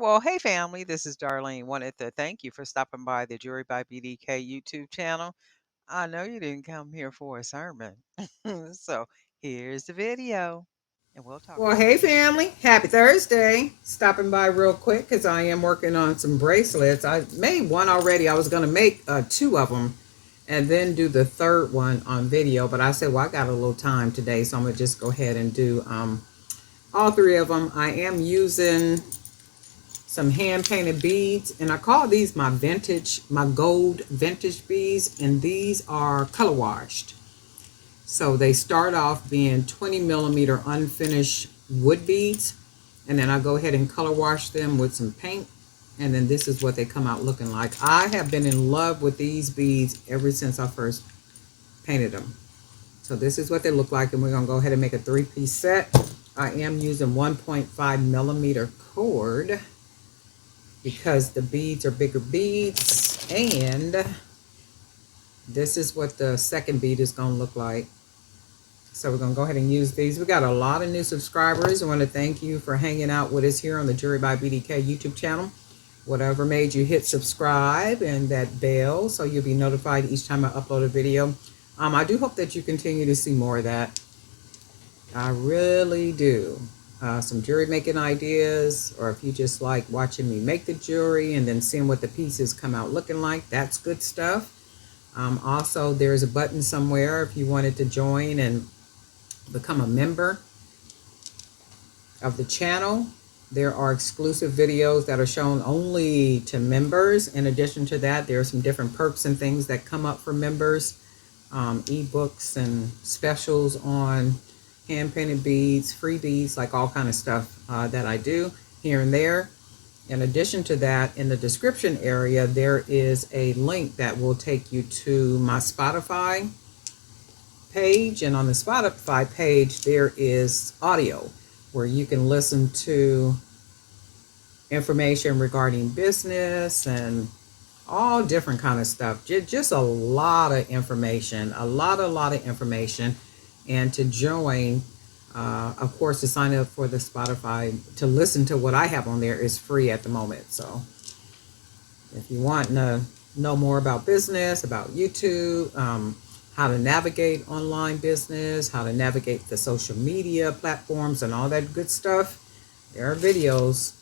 Well, hey family, this is Darlene. Wanted to thank you for stopping by the Jury by BDK YouTube channel. I know you didn't come here for a sermon. So here's the video, and we'll talk Well, about hey it. family, happy Thursday. Stopping by real quick because I am working on some bracelets. I made one already. I was going to make two of them and then do the third one on video. But I said, well, I got a little time today, so I'm going to just go ahead and do all three of them. I am using some hand painted beads, and I call these my vintage, my gold vintage beads, and these are color washed. So they start off being 20 millimeter unfinished wood beads, and then I go ahead and color wash them with some paint, and then this is what they come out looking like. I have been in love with these beads ever since I first painted them. So this is what they look like, and we're gonna go ahead and make a three-piece set. I am using 1.5 millimeter cord because the beads are bigger beads, and this is what the second bead is gonna look like. So we're going to go ahead and use these. We got a lot of new subscribers. I want to thank you for hanging out with us here on the Jury by BDK YouTube channel. Whatever made you hit subscribe and that bell so you'll be notified each time I upload a video. I do hope that you continue to see more of that. I really do. Some jewelry making ideas, or if you just like watching me make the jewelry and then seeing what the pieces come out looking like, that's good stuff. Also, there's a button somewhere if you wanted to join and become a member of the channel. There are exclusive videos that are shown only to members. In addition to that, there are some different perks and things that come up for members, ebooks and specials on hand painted beads, free beads, like all kind of stuff that I do here and there. In addition to that, in the description area, there is a link that will take you to my Spotify page, and on the Spotify page there is audio where you can listen to information regarding business and all different kind of stuff. Just a lot of information, a lot of information. And to join, of course, to sign up for the Spotify to listen to what I have on there is free at the moment. So if you want to know more about business, about YouTube, how to navigate online business, how to navigate the social media platforms and all that good stuff, there are videos,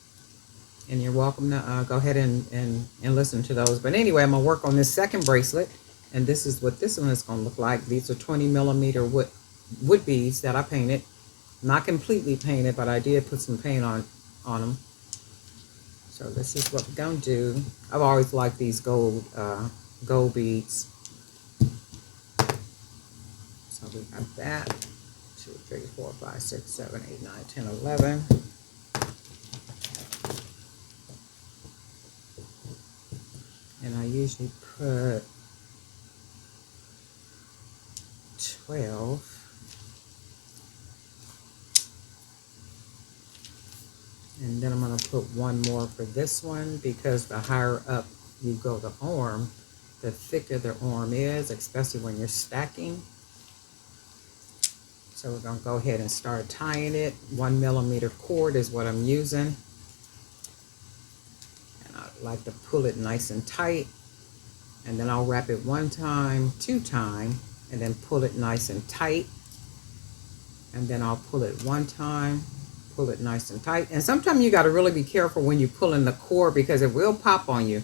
and you're welcome to go ahead and listen to those. But anyway, I'm going to work on this second bracelet, and this is what this one is going to look like. These are 20 millimeter wood beads that I painted. Not completely painted, but I did put some paint on them. So this is what we're going to do. I've always liked these gold beads. So we got that. 2, 3, 4, 5, 6, 7, 8, 9, 10, 11. And I usually put 12. And then I'm going to put one more for this one, because the higher up you go the arm, the thicker the arm is, especially when you're stacking. So we're going to go ahead and start tying it. 1 millimeter cord is what I'm using. And I like to pull it nice and tight. And then I'll wrap it 1 time, 2 times, and then pull it nice and tight. And then I'll pull it 1 time, pull it nice and tight. And sometimes you got to really be careful when you're pulling the cord, because it will pop on you.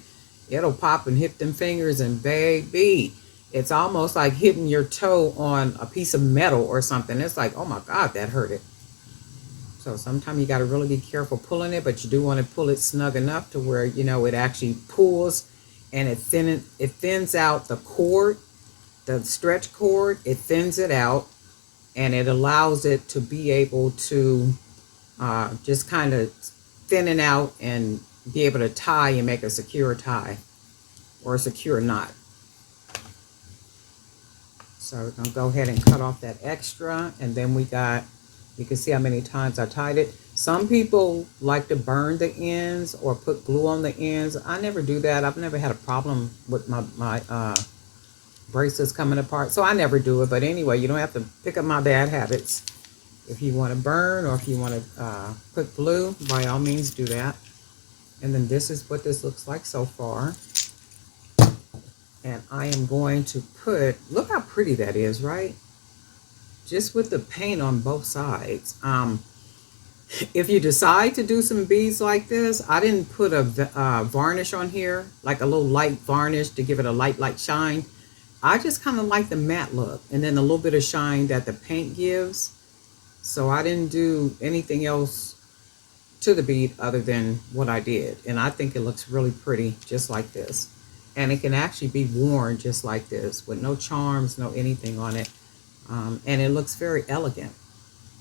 It'll pop and hit them fingers, and baby, it's almost like hitting your toe on a piece of metal or something. It's like, oh my God, that hurt it. So sometimes you got to really be careful pulling it, but you do want to pull it snug enough to where, you know, it actually pulls and it thins out the cord, the stretch cord. It thins it out, and it allows it to be able to just kind of thinning out and be able to tie and make a secure tie or a secure knot. So we're going to go ahead and cut off that extra, and then you can see how many times I tied it. Some people like to burn the ends or put glue on the ends. I never do that. I've never had a problem with my bracelets coming apart, so I never do it. But anyway, you don't have to pick up my bad habits. If you want to burn or if you want to put glue, by all means do that. And then this is what this looks like so far. And I am going to put, look how pretty that is, right? Just with the paint on both sides. If you decide to do some beads like this, I didn't put a varnish on here, like a little light varnish to give it a light shine. I just kind of like the matte look and then a little bit of shine that the paint gives. So I didn't do anything else to the bead other than what I did. And I think it looks really pretty just like this. And it can actually be worn just like this with no charms, no anything on it. And it looks very elegant.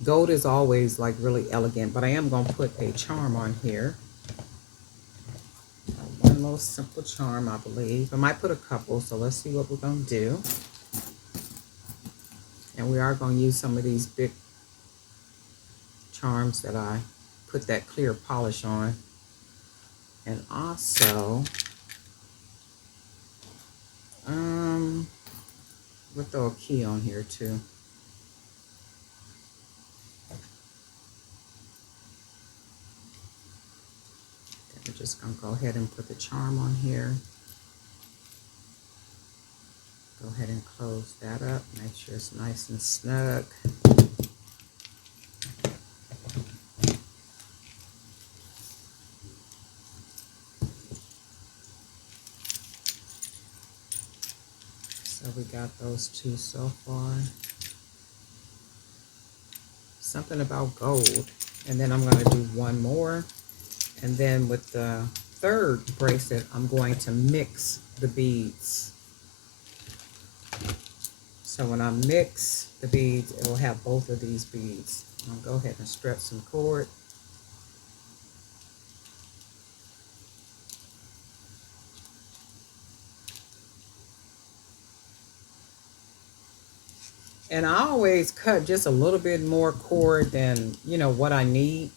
Gold is always like really elegant, but I am going to put a charm on here. One little simple charm, I believe. I might put a couple, so let's see what we're going to do. And we are going to use some of these big charms that I put that clear polish on. And also, we'll throw a key on here too. We're just going to go ahead and put the charm on here. Go ahead and close that up. Make sure it's nice and snug. So we got those two so far. Something about gold. And then I'm going to do one more. And then with the third bracelet, I'm going to mix the beads. So when I mix the beads, it will have both of these beads. I'll go ahead and stretch some cord. And I always cut just a little bit more cord than, what I need.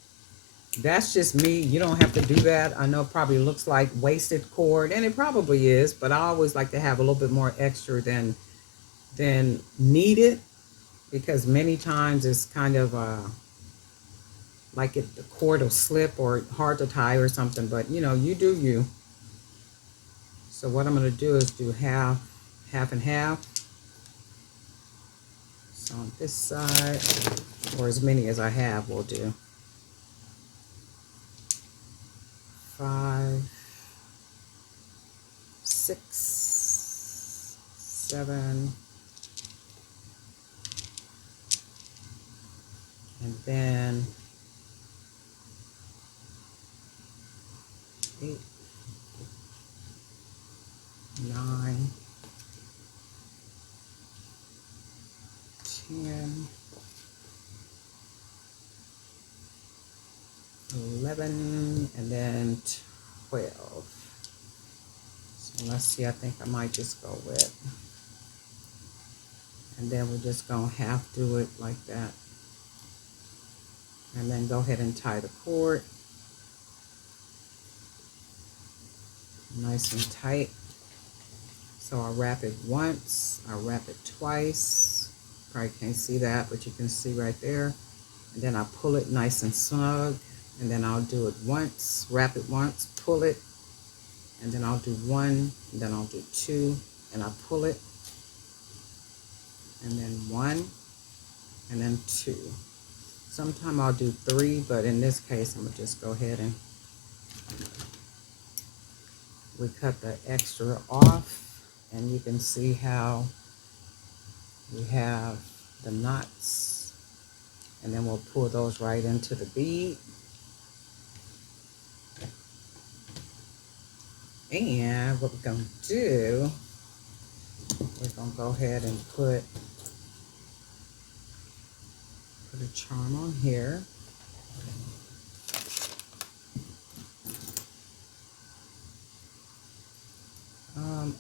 That's just me. You don't have to do that. I know it probably looks like wasted cord, and it probably is, but I always like to have a little bit more extra than needed, because many times it's kind of like the cord will slip or hard to tie or something, but you do you. So what I'm going to do is do half and half. So on this side, or as many as I have, will do. 5, 6, 7, and then 8, 9, 10, 11, and then 12. So let's see, I think I might just go with, and then we're just going to half do it like that. And then go ahead and tie the cord. Nice and tight. So I'll wrap it once, I'll wrap it twice. Probably can't see that, but you can see right there. And then I'll pull it nice and snug. And then I'll do it once, wrap it once, pull it. And then I'll do one, and then I'll do two, and I'll pull it. And then one, and then two. Sometimes I'll do three, but in this case, I'm gonna just go ahead and we cut the extra off, and you can see how we have the knots, and then we'll pull those right into the bead. And what we're gonna do, we're gonna go ahead and put a charm on here.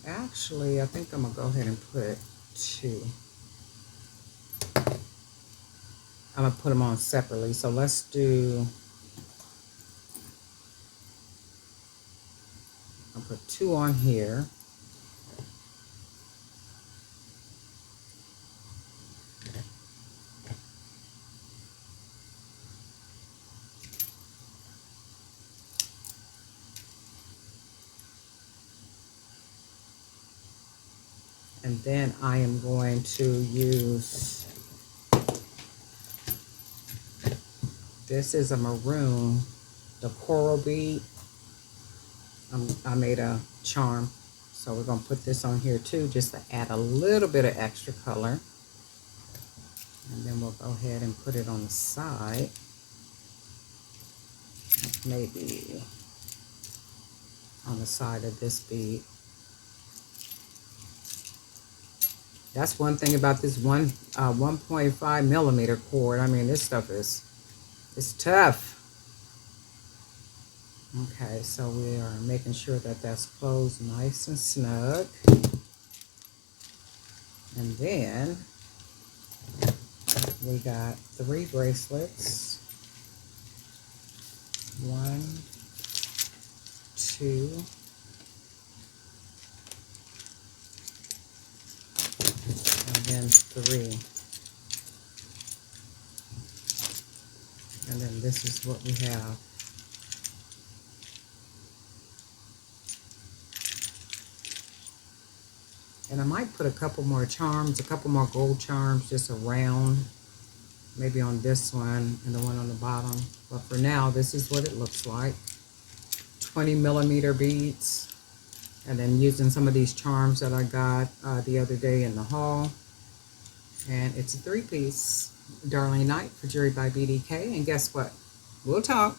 Actually, I think I'm gonna go ahead and put 2. I'm gonna put them on separately. So let's do, I'll put 2 on here. And then I am going to use, this is a maroon, the coral bead. I made a charm. So we're going to put this on here too, just to add a little bit of extra color. And then we'll go ahead and put it on the side. Maybe on the side of this bead. That's one thing about this 1.5 millimeter cord. I mean, this stuff is, it's tough. Okay, so we are making sure that that's closed nice and snug. And then we got 3 bracelets. 1, 2, and then 3. And then this is what we have. And I might put a couple more charms, a couple more gold charms just around, maybe on this one and the one on the bottom. But for now, this is what it looks like. 20 millimeter beads. And then using some of these charms that I got the other day in the haul. And it's a 3-piece. Darlene Knight for Jewelry by BDK. And guess what? We'll talk.